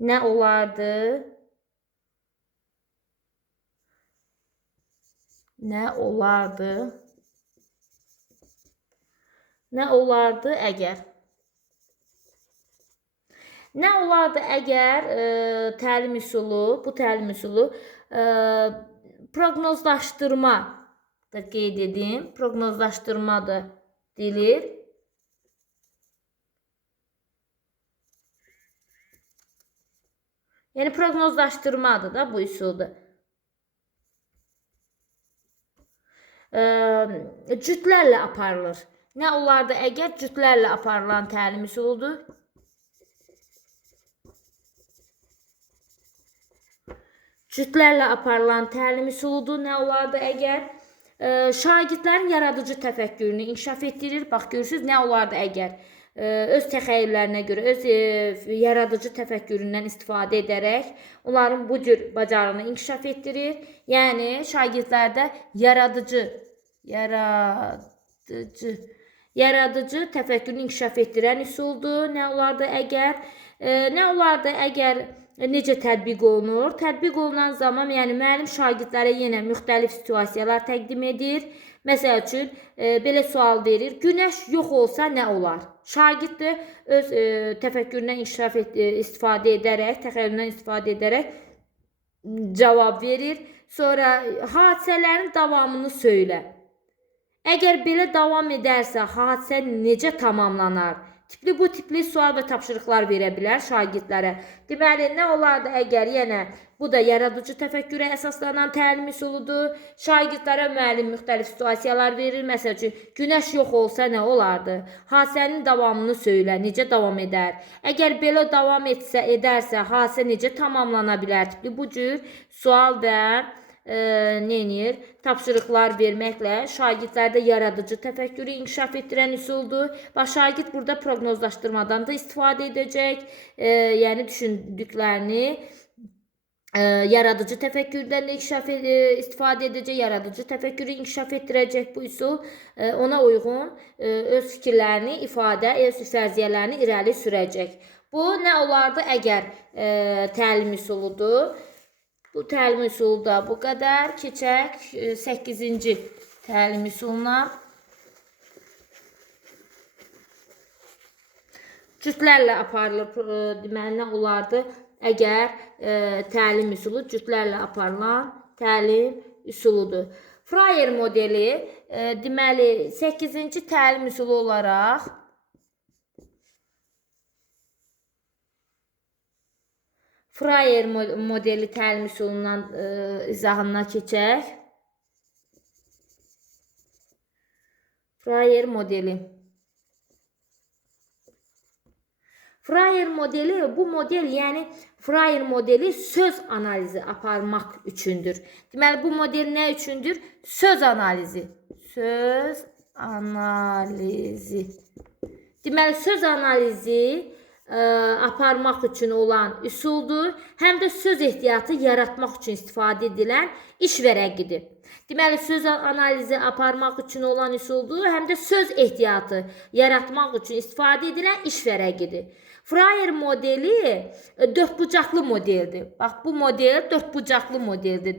Nə olardı? Nə olardı? Nə olardı əgər? Nə olardı əgər təlim üsulu, bu təlim üsulu proqnozlaşdırma da qeyd edim. Proqnozlaşdırma da deyilir. Yəni proqnozlaşdırmadır da bu üsulda. Cütlərlə aparılır. Nə olardı əgər cütlərlə aparılan təlim üsuludur? Cütlərlə aparılan təlim üsuludur. Nə olardı əgər? Şagirdlərin yaradıcı təfəkkürünü inkişaf etdirir. Bax, görürsünüz, nə olardı əgər? Öz təxəyyüllərinə görə, öz yaradıcı təfəkküründən istifadə edərək onların bu cür bacarığını inkişaf etdirir. Yəni, şagirdlərdə yaradıcı təfəkkürünü inkişaf etdirən üsuldur. Nə olardı əgər? Nə olardı əgər necə tətbiq olunur? Tətbiq olunan zaman, yəni müəllim şagirdlərə yenə müxtəlif situasiyalar təqdim edir. Məsəl üçün, belə sual verir. Günəş yox olsa nə olar? Şagird də öz təfəkküründən istifadə edərək, təxəyyülündən istifadə edərək cavab verir. Sonra hadisələrin davamını söylə. Əgər belə davam edərsə, hadisə necə tamamlanar? Bu tipli sual və tapşırıqlar verə bilər şagirdlərə. Deməli, nə olardı əgər yenə bu da yaradıcı təfəkkürə əsaslanan təlim üsuludur. Şagirdlərə müəllim müxtəlif situasiyalar verir. Məsəl üçün, günəş yox olsa nə olardı? Hadisənin davamını söylə, necə davam edər? Əgər belə davam edərsə, hadisə necə tamamlana bilər? Bu cür sual və tapşırıqlar verməklə şagirdlərdə yaradıcı təfəkkürü inkişaf etdirən üsuldur. Bax, şagird burada proqnozlaşdırmadan da istifadə edəcək. Yəni, düşündüklərini yaradıcı təfəkkürdən də istifadə edəcək. Yaradıcı təfəkkürü inkişaf etdirəcək bu üsul. Ona uyğun öz fikirlərini ifadə, öz fərziyyələrini irəli sürəcək. Bu, nə olardı əgər təlim üsuludur. Bu təlim üsulu da bu qədər. Keçək 8-ci təlim üsuluna. Cütlərlə aparılır. Deməli, nə olardı əgər təlim üsulu cütlərlə aparılan təlim üsuludur. Freyer modeli, deməli, 8-ci təlim üsulu olaraq Fryer modeli təlim üsulundan izahına keçək. Fryer modeli. Fryer modeli, bu model, yəni Fryer modeli söz analizi aparmaq üçündür. Deməli, bu model nə üçündür? Söz analizi. Söz analizi. Deməli, söz analizi aparmaq üçün olan üsuldur. Həm də söz ehtiyatı yaratmaq üçün istifadə edilən iş vərəqidir. Deməli, söz analizi aparmaq üçün olan üsuldur. Həm də söz ehtiyatı yaratmaq üçün istifadə edilən iş vərəqidir. Fryer modeli dördbucaqlı modeldir. Bax, bu model dördbucaqlı modeldir.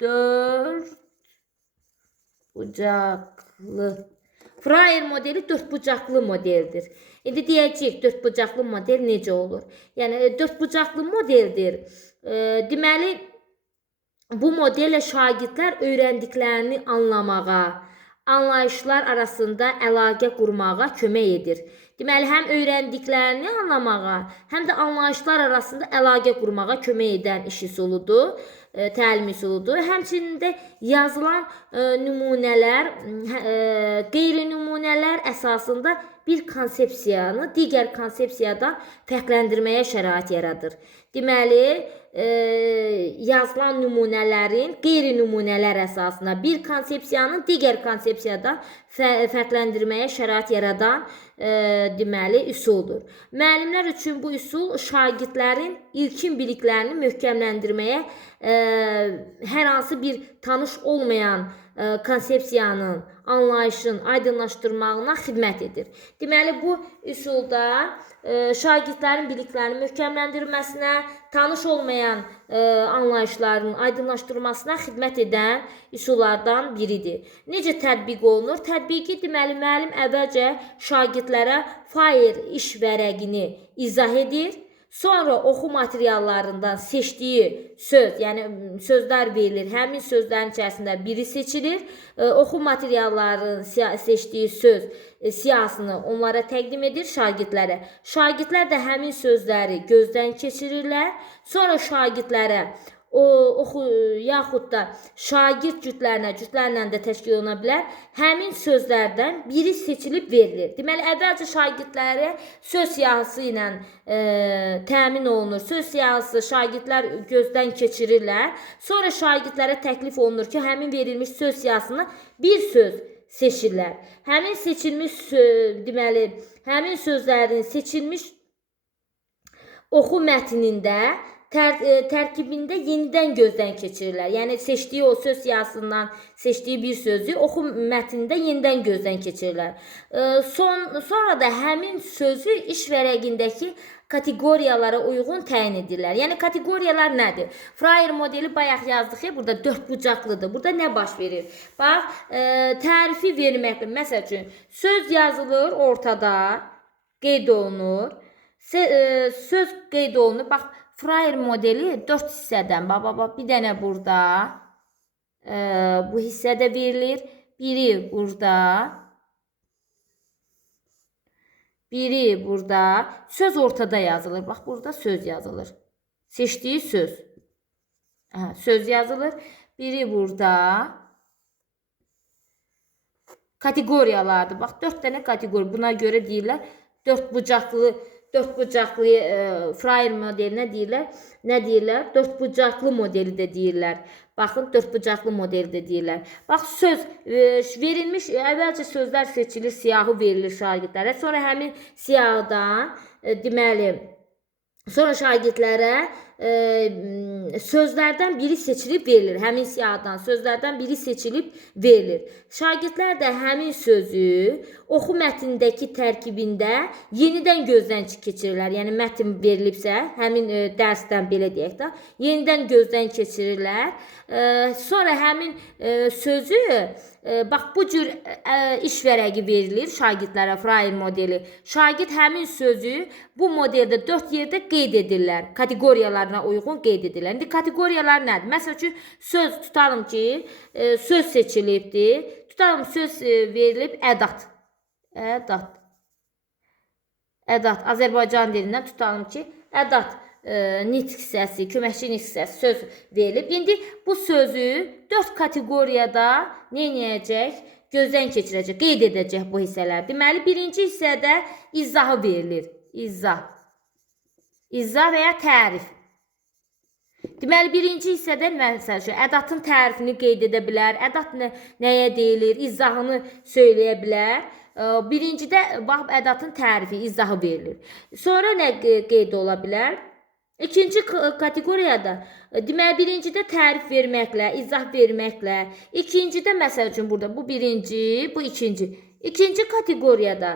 Dördbucaqlı. Fryer modeli dördbucaqlı modeldir. İndi deyəcəyik, dördbucaqlı model necə olur? Yəni, dördbucaqlı modeldir. Deməli, bu modellə şagirdlər öyrəndiklərini anlamağa, anlayışlar arasında əlaqə qurmağa kömək edir. Deməli, həm öyrəndiklərini anlamağa, həm də anlayışlar arasında əlaqə qurmağa kömək edən iş üsuludur, təlim üsuludur. Həmçinin də yazılan nümunələr, qeyri-nümunələr əsasında bir konsepsiyanı digər konsepsiyadan fərqləndirməyə şərait yaradır. Deməli, yazılan nümunələrin qeyri-nümunələr əsasında bir konsepsiyanın digər konsepsiyadan fərqləndirməyə şərait yaradan deməli üsuldur. Müəllimlər üçün bu üsul şagirdlərin ilkin biliklərini möhkəmləndirməyə hər hansı bir tanış olmayan konsepsiyanın, anlayışın aydınlaşdırmağına xidmət edir. Deməli, bu üsulda şagirdlərin biliklərini möhkəmləndirməsinə, tanış olmayan anlayışların aydınlaşdırmasına xidmət edən üsullardan biridir. Necə tətbiq olunur? Tətbiqi, deməli, müəllim əvvəlcə şagirdlərə Fryer iş vərəqini izah edir. Sonra oxu materiallarından seçdiyi söz, yəni sözlər verilir. Həmin sözlərin içərisində biri seçilir. Oxu materiallarının seçdiyi söz siyahısını onlara təqdim edir şagirdlərə. Şagirdlər də həmin sözləri gözdən keçirirlər. Sonra şagirdlərə oxu yaxud da şagird cütlərlə də təşkil oluna bilər. Həmin sözlərdən biri seçilib verilir. Deməli, əvvəlcə şagirdlərə söz siyahısı ilə təmin olunur. Söz siyahısı şagirdlər gözdən keçirirlər. Sonra şagirdlərə təklif olunur ki, həmin verilmiş söz siyahısını bir söz seçirlər. Həmin seçilmiş deməli, həmin sözlərin seçilmiş oxu mətnində tərkibində yenidən gözdən keçirirlər. Yəni, seçdiyi o söz siyahısından seçdiyi bir sözü oxu mətnində yenidən gözdən keçirirlər. Sonra da həmin sözü iş vərəqindəki kateqoriyalara uyğun təyin edirlər. Yəni, kateqoriyalar nədir? Fryer modeli bayaq yazdıq ya, burada dördbucaqlıdır. Burada nə baş verir? Bax, tərifi verməkdir. Məsəl üçün, söz yazılır ortada, qeyd olunur. Söz qeyd olunur. Bax, Fryer modeli 4 hissədən, bir dənə burada, bu hissədə verilir, biri burada, biri burada, söz ortada yazılır, bax burada söz yazılır, seçdiyi söz, söz yazılır, biri burada, kateqoriyalardır, bax 4 dənə kateqoriya, buna görə deyirlər, dördbucaqlı Fryer modelinə deyirlər. Nə deyirlər? Dördbucaqlı modeli də deyirlər. Baxın, dördbucaqlı modeli də deyirlər. Bax, söz verilmiş, əvvəlcə sözlər seçilir, siyahı verilir şagirdlərə. Sonra həmin siyahıdan, deməli, sonra şagirdlərə sözlərdən biri seçilib verilir. Həmin siyahıdan sözlərdən biri seçilib verilir. Şagirdlər də həmin sözü oxu mətnindəki tərkibində yenidən gözdən keçirirlər. Yəni, mətn verilibsə, həmin dərsdən belə deyək də, yenidən gözdən keçirirlər. Sonra həmin sözü, bax, bu cür iş vərəqi verilir şagirdlərə, Fryer modeli. Şagird həmin sözü bu modeldə 4 yerdə qeyd edirlər. Kateqoriyalarına uyğun qeyd edirlər. İndi kateqoriyalar nədir? Məsəl üçün, söz tutalım ki, söz seçilibdir. Tutalım, söz verilib ədat. Ədat. Azərbaycan dilindən tutalım ki, ədat nitq hissəsi, köməkçi nitq hissəsi söz verilib. İndi bu sözü 4 kateqoriyada nə edəcək? Gözdən keçirəcək, qeyd edəcək bu hissələr. Deməli, birinci hissədə izahı verilir. İzah. İzah və ya tərif. Deməli, birinci hissədə məsəl üçün ədatın tərifini qeyd edə bilər, ədat nəyə deyilir, izahını söyləyə bilər. Birincidə bax, ədatın tərifi, izahı verilir. Sonra nə qeyd ola bilər? İkinci kateqoriyada, deməli, birincidə tərif verməklə, izah verməklə, ikincidə, məsəl üçün, burada, bu birinci, bu ikinci. İkinci kateqoriyada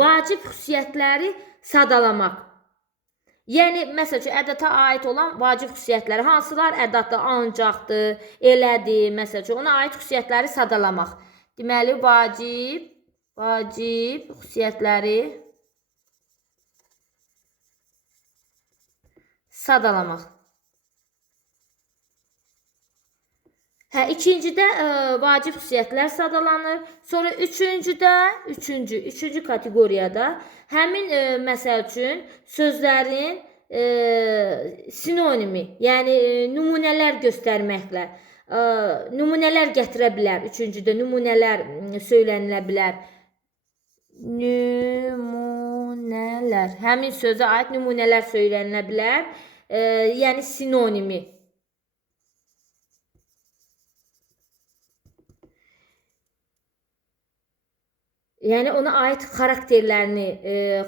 vacib xüsusiyyətləri sadalamaq. Yəni, məsəl üçün, ədata aid olan vacib xüsusiyyətləri, hansılar ədatda ancaqdır, elədir, məsəl üçün, ona aid xüsusiyyətləri sadalamaq. Deməli, vacib xüsusiyyətləri sadalamaq. İkincidə vacib xüsusiyyətlər sadalanır. Sonra üçüncü kateqoriyada həmin, məsəl üçün, sözlərin sinonimi, yəni nümunələr göstərməklə, nümunələr gətirə bilər. Üçüncüdə nümunələr söylənilə bilər. Nümunələr. Həmin sözə aid nümunələr söylənilə bilər. Yəni sinonimi. Yəni ona aid xarakterlərini,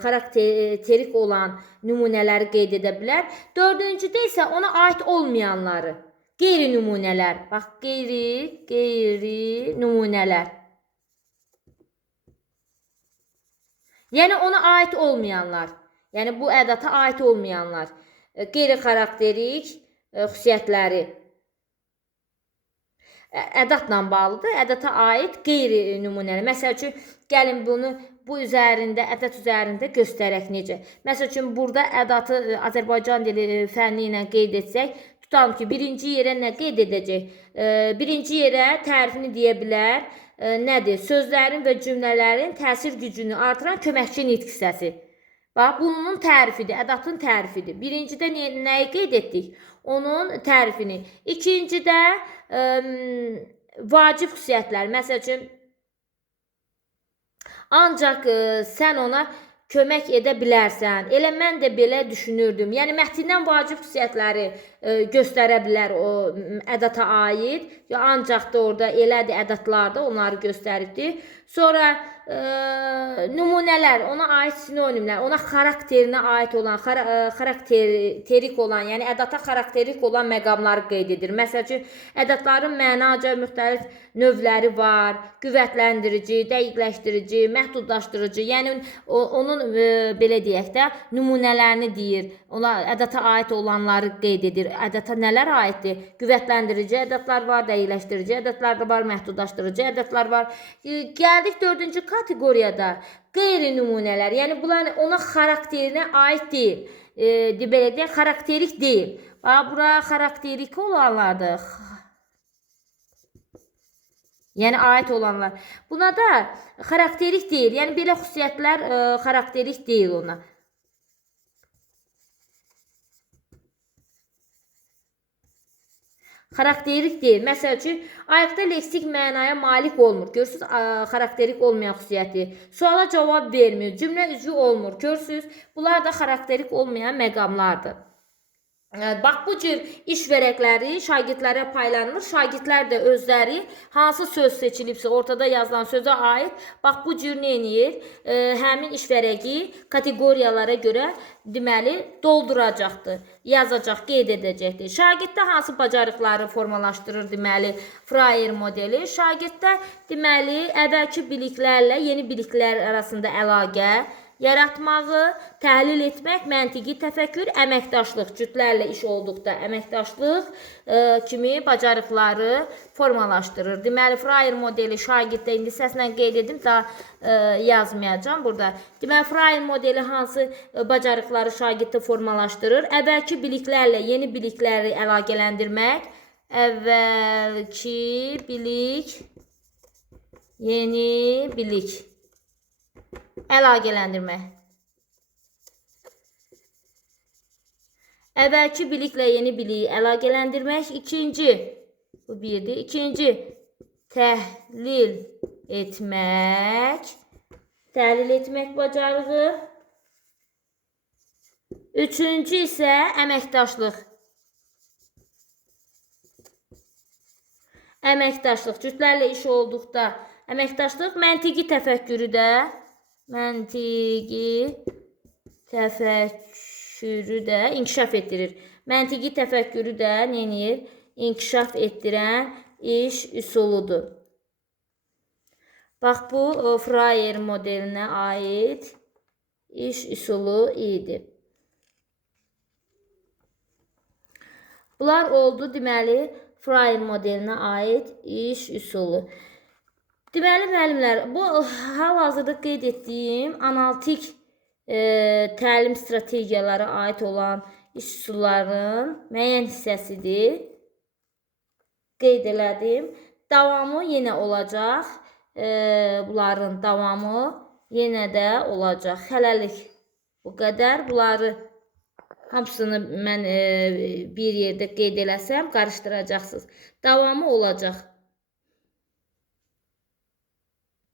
xarakterik olan nümunələri qeyd edə bilər. Dördüncüdə isə ona aid olmayanları, qeyri nümunələr. Bax, qeyri nümunələr. Yəni ona aid olmayanlar. Yəni bu ədata aid olmayanlar. Qeyri xarakterik xüsusiyyətləri. Ədatla bağlıdır. Ədata aid qeyri nümunələr. Məsəl üçün, gəlin bunu bu üzərində, ədat üzərində göstərək necə. Məsəl üçün, burada ədatı Azərbaycan dili fənni ilə qeyd etsək, tutalım ki, birinci yerə nə qeyd edəcək? Birinci yerə tərifini deyə bilər. Nədir? Sözlərin və cümlələrin təsir gücünü artıran köməkçi nitq hissəsi. Bax, bunun tərifidir, ədatın tərifidir. Birincidə nəyi qeyd etdik? Onun tərifini. İkincidə vacib xüsusiyyətlər. Məsəl üçün, ancaq sən ona kömək edə bilərsən. Elə mən də belə düşünürdüm. Yəni, mətndən vacib xüsusiyyətləri göstərə bilər o ədata aid. Ancaq da orada elədir, ədatlarda onları göstəribdir. Sonra nümunələr, ona aid sinonimlər, ona xarakterinə aid olan, xarakterik olan, yəni ədata xarakterik olan məqamları qeyd edir. Məsəl üçün, ədatların mənaca müxtəlif növləri var, qüvvətləndirici, dəqiqləşdirici, məhdudlaşdırıcı, yəni onun, belə deyək də, nümunələrini deyir, ədata aid olanları qeyd edir. Ədata nələr aiddir? Qüvvətləndirici ədətlər var, dəqiqləşdirici ədətlər var, məhdudlaşdırıcı ədətlər var. Gəldik dördüncü kateqoriyada qeyri nümunələr, yəni bunlar ona xarakterinə aid deyil, belə deyək, xarakterik deyil. Bura xarakterik olanlardır, yəni aid olanlar. Buna da xarakterik deyil, yəni belə xüsusiyyətlər xarakterik deyil ona. Xarakterik deyil. Məsəl üçün, ayaqda leksik mənaya malik olmur. Görürsünüz, xarakterik olmayan xüsusiyyəti. Suala cavab vermir. Cümlə üzvü olmur. Görürsünüz, bunlar da xarakterik olmayan məqamlardır. Bax, bu cür iş vərəqləri şagirdlərə paylanılır. Şagirdlər də özləri hansı söz seçilibsə, ortada yazılan sözə aid, bax, bu cür nə edir? Həmin iş vərəqi kateqoriyalara görə deməli dolduracaqdır, yazacaq, qeyd edəcəkdir. Şagirddə hansı bacarıqları formalaşdırır deməli Fryer modeli? Şagirddə deməli əvvəlki biliklərlə yeni biliklər arasında əlaqə yaratmağı, təhlil etmək, məntiqi təfəkkür, əməkdaşlıq, cütlərlə iş olduqda əməkdaşlıq kimi bacarıqları formalaşdırır. Deməli, Fryer modeli şagirddə, indi səslə qeyd edim, daha yazmayacağım burada. Deməli, Fryer modeli hansı bacarıqları şagirddə formalaşdırır? Əvvəlki biliklərlə yeni bilikləri əlaqələndirmək, əvvəlki bilik, yeni bilik əlaqələndirmək. Əvvəlki biliklə yeni biliyi əlaqələndirmək. İkinci, bu birdir. İkinci, təhlil etmək. Təhlil etmək bacarığı. Üçüncü isə əməkdaşlıq. Əməkdaşlıq. Cütlərlə iş olduqda əməkdaşlıq məntiqi təfəkkürü də inkişaf etdirir. Məntiqi təfəkkürü də neyinir? İnkişaf etdirən iş üsuludur. Bax, bu Freire modelinə aid iş üsulu idi. Bunlar oldu, deməli, Freire modelinə aid iş üsulu. Deməli, müəllimlər, bu hal-hazırda qeyd etdiyim analitik təlim strategiyalara aid olan iş üsullarının müəyyən hissəsidir. Qeyd elədim. Davamı yenə olacaq. Bunların davamı yenə də olacaq. Hələlik bu qədər. Bunları hamısını mən bir yerdə qeyd eləsəm qarışdıracaqsınız. Davamı olacaq.